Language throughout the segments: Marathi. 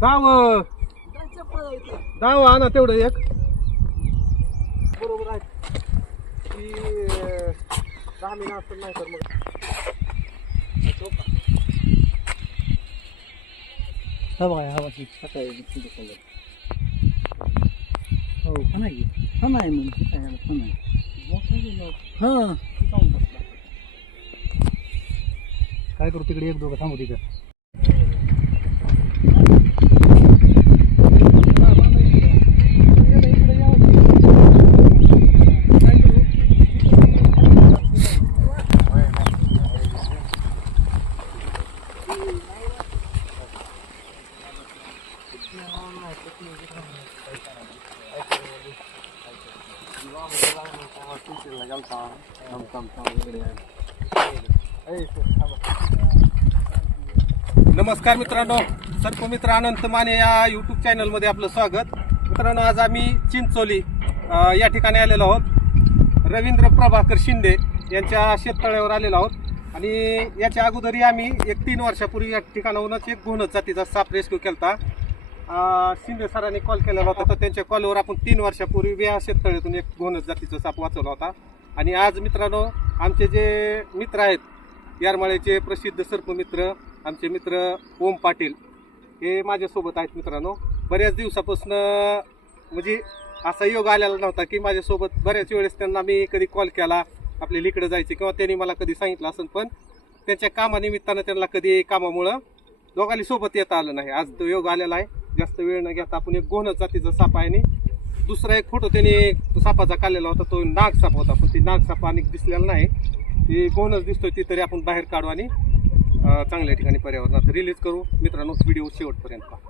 दाव दाव आणा तेवढं एक बरोबर आहे की दहा महिना असं नाही तर मग हवा आहे हवा सकाळी हो पण आहे पण आहे मग काय पण आहे हां काय करू तिकडे एक दोघं थांबू तिथं नमस्कार मित्रांनो सर्पमित्र अनंत माने या यूट्यूब चॅनलमध्ये आपलं स्वागत. मित्रांनो आज आम्ही चिंचोली या ठिकाणी आलेलो आहोत. रवींद्र प्रभाकर शिंदे यांच्या शेततळ्यावर आलेलो आहोत. आणि याच्या अगोदरही आम्ही एक तीन वर्षापूर्वी या ठिकाणाहूनच एक घोणच जातीचा साप रेस्क्यू केला शिंदे सरांनी कॉल केलेला होता तर त्यांच्या कॉलवर आपण तीन वर्षापूर्वी या शेततळ्यातून एक घोणच जातीचा साप वाचवला होता. आणि आज मित्रांनो आमचे जे मित्र आहेत यारमाळ्याचे प्रसिद्ध सर्पमित्र आमचे मित्र ओम पाटील हे माझ्यासोबत आहेत मित्रांनो. बऱ्याच दिवसापासून म्हणजे असा योग आलेला नव्हता की माझ्यासोबत बऱ्याच वेळेस त्यांना मी कधी कॉल केला आपल्या इकडं जायचे किंवा त्यांनी मला कधी सांगितलं असेल पण त्यांच्या कामानिमित्तानं त्यांना कधी कामामुळं दोघांनी सोबत येता आलं नाही. आज तो योग आलेला आहे. जास्त वेळ न घेता आपण एक गोहन जातीचा साप आहे आणि दुसरा एक फोटो त्याने सापाचा काढलेला होता. तो नाग साप होता पण ती नाग साप आणि दिसलेला नाही. ती गोहनच दिसतोय ती तरी आपण बाहेर काढू आणि चांगल्या ठिकाणी पर्यावरणात रिलीज करू मित्रांनो व्हिडिओ शेवटपर्यंत पहा.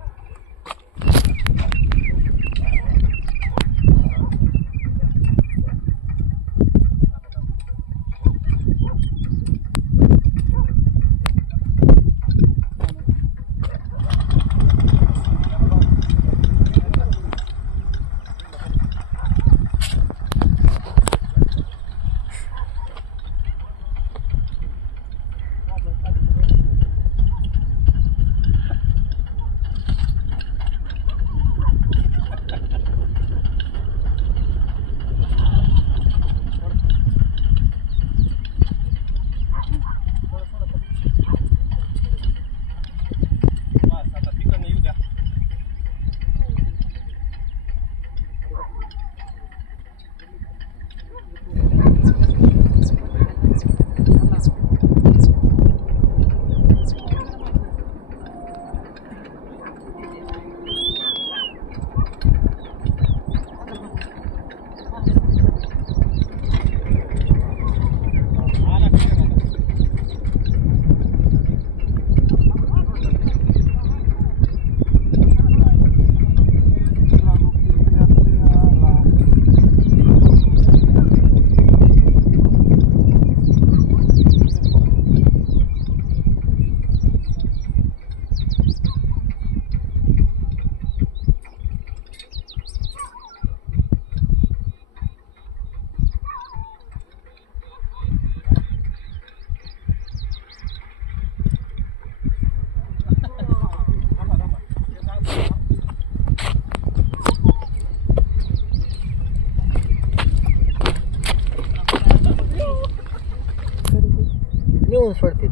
नेऊन सोडते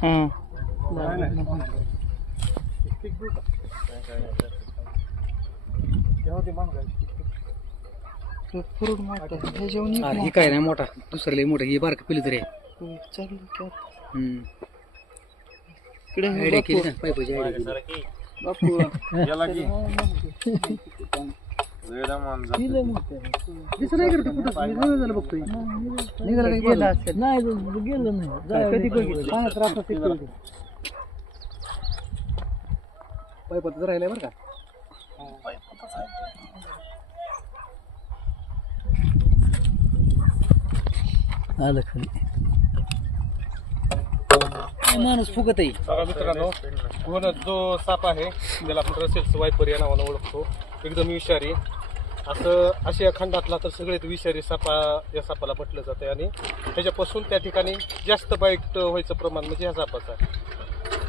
हां। फ्रूट मोठा हे जेवण अरे हे काय नाही मोठा दुसरं लय मोठा हे बारकं पिलं तरी चालू का हम्म इकडे हे आयडिया केली बापू ना पायपाची आयडिया केली बापू दिसत कुठं झालं बघतोय काही नाही गेलं नाही कधी बघितलं पाण्यात पायपातच राहिलंय बरं का आलं खाली माणूस फुगत आहे बघा मित्रांनो जो साप आहे. त्याला आपण रसेल वायपर या नावानं ओळखतो. एकदम विषारी. असं आशिया खंडातला तर सगळ्यात विषारी सापा या सापाला म्हटलं जातं आणि त्याच्यापासून त्या ठिकाणी जास्त बाईट व्हायचं प्रमाण म्हणजे ह्या सापाचं आहे.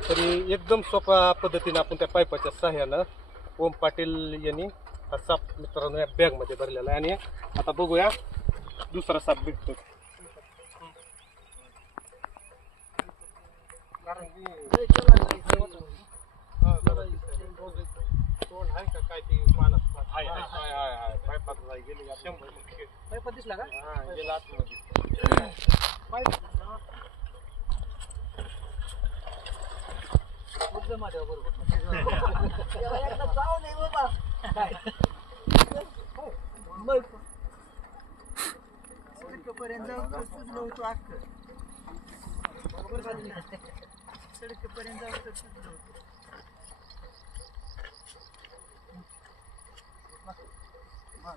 तरी एकदम सोप्या पद्धतीनं आपण त्या पायपाच्या सहाय्यानं ओम पाटील यांनी हा साप मित्रांनो या बॅगमध्ये भरलेला आहे. आणि आता बघूया दुसरा साप भेटतो दिसला का इकडे येऊन लक्ष ठेव बरं का इकडे इकडे लक्ष द्या नाही तर तुम्ही इकडे का? पण मला जाऊ, इकडे जायचं पण काय? गेलो हाय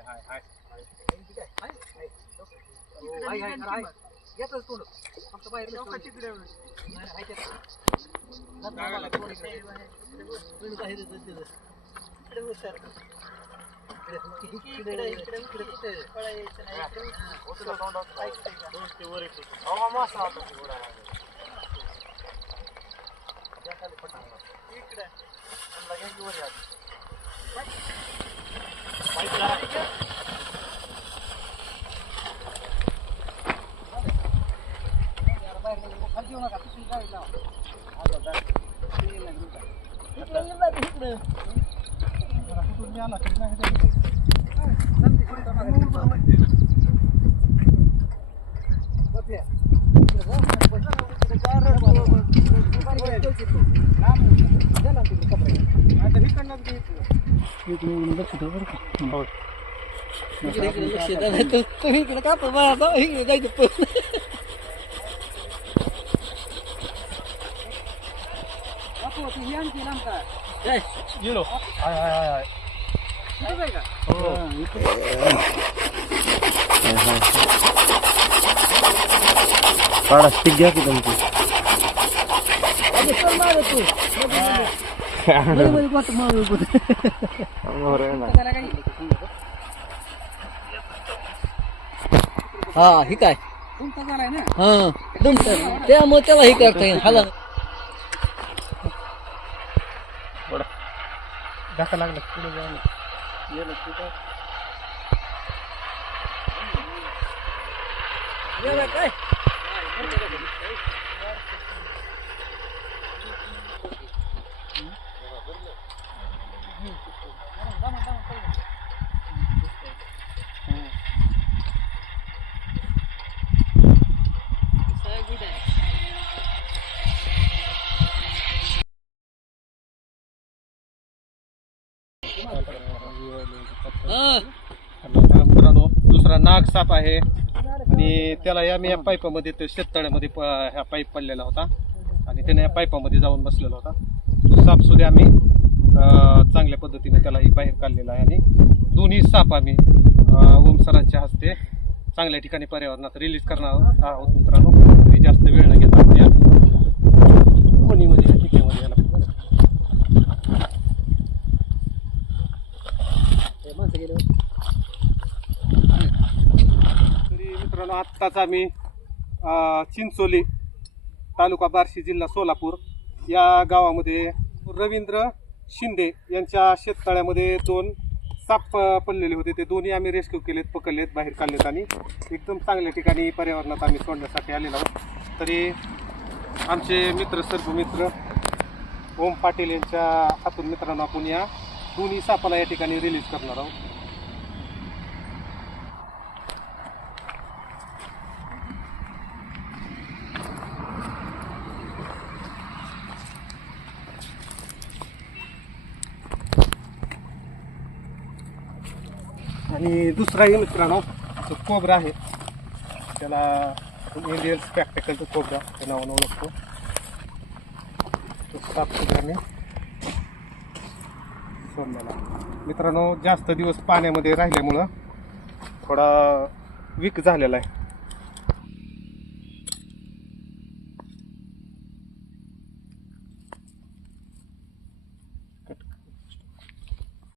हाय हाय हाय हा, इकडे. काढा स्टिक घ्या की तुमची अरे, चल मारे तू. मध्ये कोणतं मारू नको. हा हे काय हा. दुमतं. त्यामुळे त्याला हे करता येईल हाला धक्का लागला. पुढे जायला गेला काय हा पाईप आहे. आणि त्याला या मी या पाईपामध्ये ते शेततळ्यामध्ये प- ह्या पाईप पडलेला होता. आणि त्याने या पाईपामध्ये जाऊन बसलेला होता. तो साप सुद्धा आम्ही चांगल्या पद्धतीने त्यालाही बाहेर काढलेला आहे. आणि दोन्ही साप आम्ही ओमसरांच्या ओम सरांच्या हस्ते चांगल्या ठिकाणी पर्यावरणात रिलीज करणार आहोत मित्रांनो. तरी जास्त वेळ न घेता आपण कोणीमध्ये या ठिकाणी याला हे माणसं गेले तरी मित्रांनो आत्ताच आम्ही चिंचोली तालुका बार्शी जिल्हा सोलापूर या गावामध्ये रवींद्र शिंदे यांच्या शेततळ्यामध्ये दोन साप पडलेले होते. ते दोन्ही आम्ही रेस्क्यू केलेत पकडलेत बाहेर काढलेत आणि एकदम चांगल्या ठिकाणी पर्यावरणात आम्ही सोडण्यासाठी आलेलो आहोत. तरी आमचे मित्र सर्व मित्र ओम पाटील यांच्या हातून मित्रांनो आपण या दोन्ही सापाला या ठिकाणी रिलीज करणार आहोत. आणि दुसराही मित्रांनो तो कोबरा आहे त्याला इंडियन स्पॅक्टिकलचा कोबरा त्या नावानं ओळखतो. तो सोडलेला मित्रांनो जास्त दिवस पाण्यामध्ये राहिल्यामुळं थोडा वीक झालेला आहे.